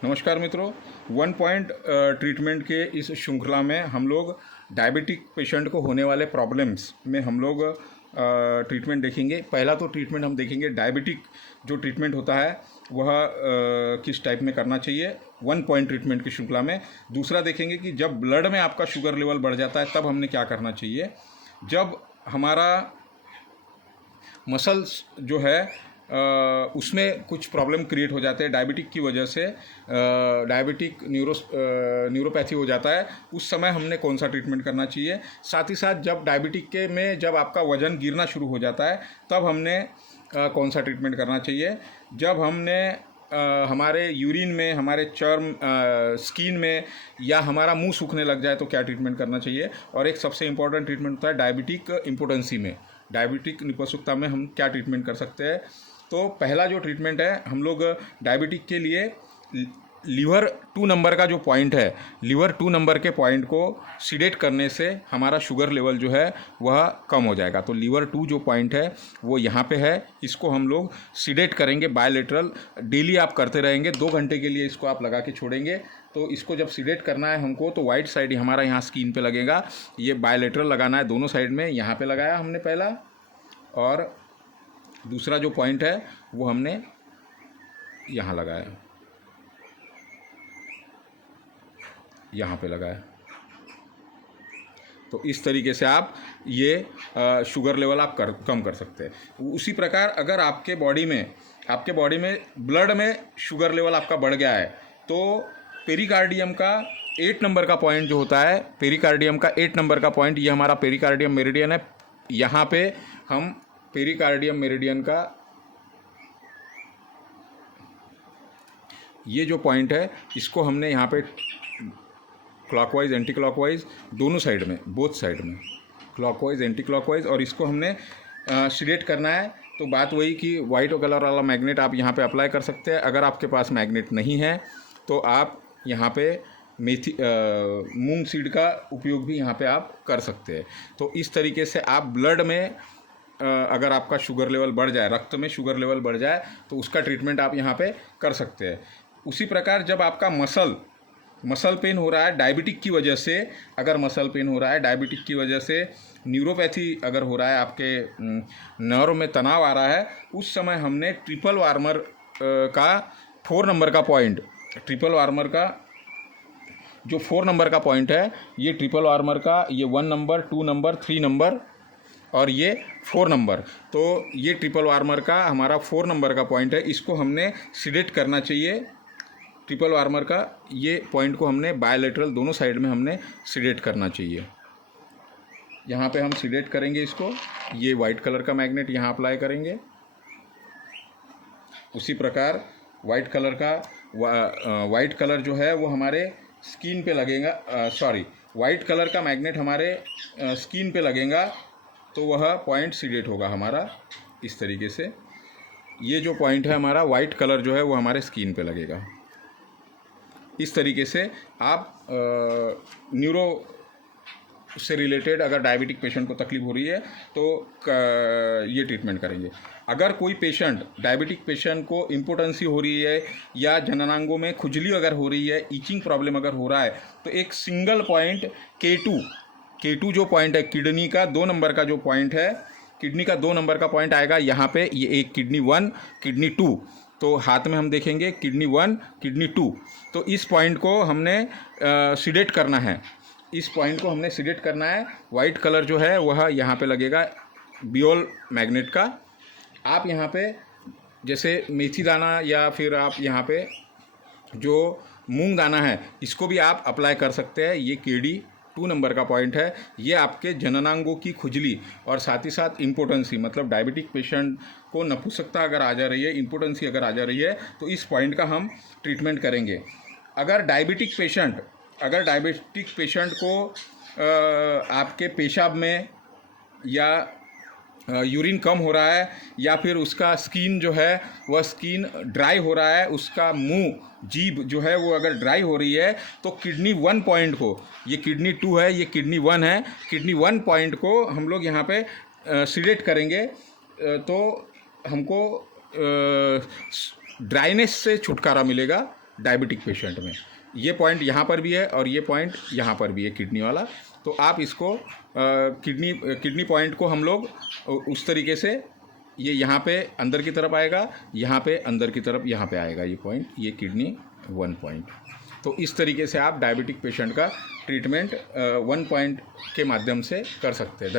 नमस्कार मित्रों, one point treatment के इस श्रृंखला में हम लोग डायबिटिक पेशेंट को होने वाले प्रॉब्लम्स में हम लोग ट्रीटमेंट देखेंगे। पहला तो ट्रीटमेंट हम देखेंगे डायबिटिक जो ट्रीटमेंट होता है वह किस टाइप में करना चाहिए वन पॉइंट ट्रीटमेंट की श्रृंखला में। दूसरा देखेंगे कि जब ब्लड में आपका शुगर लेवल बढ़ जाता है तब हमने क्या करना चाहिए। जब हमारा मसल्स जो है उसमें कुछ प्रॉब्लम क्रिएट हो जाते हैं डायबिटिक की वजह से, डायबिटिक न्यूरोपैथी हो जाता है, उस समय हमने कौन सा ट्रीटमेंट करना चाहिए। साथ ही साथ जब डायबिटिक के में जब आपका वज़न गिरना शुरू हो जाता है तब हमने कौन सा ट्रीटमेंट करना चाहिए। जब हमने हमारे यूरिन में, हमारे चर्म स्किन में या हमारा मुंह सूखने लग जाए तो क्या ट्रीटमेंट करना चाहिए। और एक सबसे इम्पॉर्टेंट ट्रीटमेंट होता है डायबिटिक इम्पोटेंसी में, डायबिटिक निपुसुकता में हम क्या ट्रीटमेंट कर सकते हैं। तो पहला जो ट्रीटमेंट है हम लोग डायबिटिक के लिए लीवर 2 नंबर का जो पॉइंट है, लीवर 2 नंबर के पॉइंट को सीडेट करने से हमारा शुगर लेवल जो है वह कम हो जाएगा। तो लीवर 2 जो पॉइंट है वो यहाँ पे है, इसको हम लोग सीडेट करेंगे बायलेटरल। डेली आप करते रहेंगे, 2 घंटे के लिए इसको आप लगा के छोड़ेंगे। तो इसको जब सीडेट करना है हमको तो वाइट साइड हमारा यहाँ स्किन पे लगेगा, ये बायलेटरल लगाना है दोनों साइड में। यहाँ पे लगाया हमने पहला, और दूसरा जो पॉइंट है वो हमने यहाँ लगाया, यहाँ पे लगाया। तो इस तरीके से आप ये शुगर लेवल आप कम कर सकते हैं। उसी प्रकार अगर आपके बॉडी में ब्लड में शुगर लेवल आपका बढ़ गया है तो पेरिकार्डियम का 8 नंबर का पॉइंट जो होता है, पेरिकार्डियम का 8 नंबर का पॉइंट, ये हमारा पेरिकार्डियम मेरिडियन है। यहाँ पे हम पेरिकार्डियम मेरिडियन का ये जो पॉइंट है इसको हमने यहाँ पे क्लॉकवाइज एंटी क्लॉकवाइज दोनों साइड में, बोथ साइड में क्लॉकवाइज एंटी क्लॉकवाइज, और इसको हमने सीडेट करना है। तो बात वही कि वाइट कलर वाला मैग्नेट आप यहाँ पे अप्लाई कर सकते हैं। अगर आपके पास मैग्नेट नहीं है तो आप यहाँ पे मेथी मूंग सीड का उपयोग भी यहाँ पे आप कर सकते हैं। तो इस तरीके से आप ब्लड में अगर आपका शुगर लेवल बढ़ जाए, रक्त में शुगर लेवल बढ़ जाए तो उसका ट्रीटमेंट आप यहाँ पे कर सकते हैं। उसी प्रकार जब आपका मसल पेन हो रहा है डायबिटिक की वजह से, अगर मसल पेन हो रहा है डायबिटिक की वजह से, न्यूरोपैथी अगर हो रहा है, आपके नर्व में तनाव आ रहा है, उस समय हमने ट्रिपल वार्मर का 4 नंबर का पॉइंट, ट्रिपल वार्मर का जो 4 नंबर का पॉइंट है, ये ट्रिपल वार्मर का ये 1 नंबर, 2 नंबर, 3 नंबर और ये 4 नंबर, तो ये ट्रिपल वार्मर का हमारा 4 नंबर का पॉइंट है। इसको हमने सीडेट करना चाहिए। ट्रिपल वार्मर का ये पॉइंट को हमने बायलेटरल दोनों साइड में हमने सीडेट करना चाहिए। यहाँ पे हम सीडेट करेंगे इसको, ये वाइट कलर का मैग्नेट यहाँ अप्लाई करेंगे। उसी प्रकार वाइट कलर जो है वो हमारे स्किन पे लगेगा, वाइट कलर का मैग्नेट हमारे स्किन पे लगेगा तो वह पॉइंट सीडेट होगा हमारा इस तरीके से। ये जो पॉइंट है हमारा वाइट कलर जो है वो हमारे स्किन पे लगेगा। इस तरीके से आप न्यूरो से रिलेटेड अगर डायबिटिक पेशेंट को तकलीफ हो रही है तो ये ट्रीटमेंट करेंगे। अगर कोई डायबिटिक पेशेंट को इम्पोटेंसी हो रही है या जननांगों में खुजली अगर हो रही है, ईचिंग प्रॉब्लम अगर हो रहा है, तो एक सिंगल पॉइंट K2 जो पॉइंट है, किडनी का 2 नंबर का जो पॉइंट है, किडनी का 2 नंबर का पॉइंट आएगा यहाँ पे, ये एक किडनी 1 किडनी 2, तो हाथ में हम देखेंगे किडनी 1 किडनी 2, तो इस पॉइंट को हमने सीडेट करना है। इस पॉइंट को हमने सीडेट करना है। वाइट कलर जो है वह यहाँ पे लगेगा बियोल मैग्नेट का। आप यहाँ पे जैसे मेथी दाना या फिर आप यहाँ पे जो मूंग दाना है इसको भी आप अप्लाई कर सकते हैं। ये KD 2 नंबर का पॉइंट है, ये आपके जननांगों की खुजली और साथ ही साथ इम्पोटेंसी, मतलब डायबिटिक पेशेंट को नपुंसकता अगर आ जा रही है, इम्पोटेंसी अगर आ जा रही है, तो इस पॉइंट का हम ट्रीटमेंट करेंगे। अगर डायबिटिक पेशेंट को आपके पेशाब में या यूरिन कम हो रहा है या फिर उसका स्किन जो है वह स्किन ड्राई हो रहा है, उसका मुंह, जीभ जो है वो अगर ड्राई हो रही है, तो किडनी 1 पॉइंट को, ये किडनी 2 है, ये किडनी 1 है, किडनी 1 पॉइंट को हम लोग यहाँ पे सीडेट करेंगे तो हमको ड्राइनेस से छुटकारा मिलेगा। डायबिटिक पेशेंट में। ये पॉइंट यहाँ पर भी है और ये पॉइंट यहाँ पर भी है किडनी वाला। तो आप इसको किडनी पॉइंट को हम लोग उस तरीके से, ये यहाँ पे अंदर की तरफ आएगा, यहाँ पे अंदर की तरफ यहाँ पे आएगा ये पॉइंट, ये किडनी 1 पॉइंट। तो इस तरीके से आप डायबिटिक पेशेंट का ट्रीटमेंट 1 पॉइंट के माध्यम से कर सकते हैं। धन्यवाद।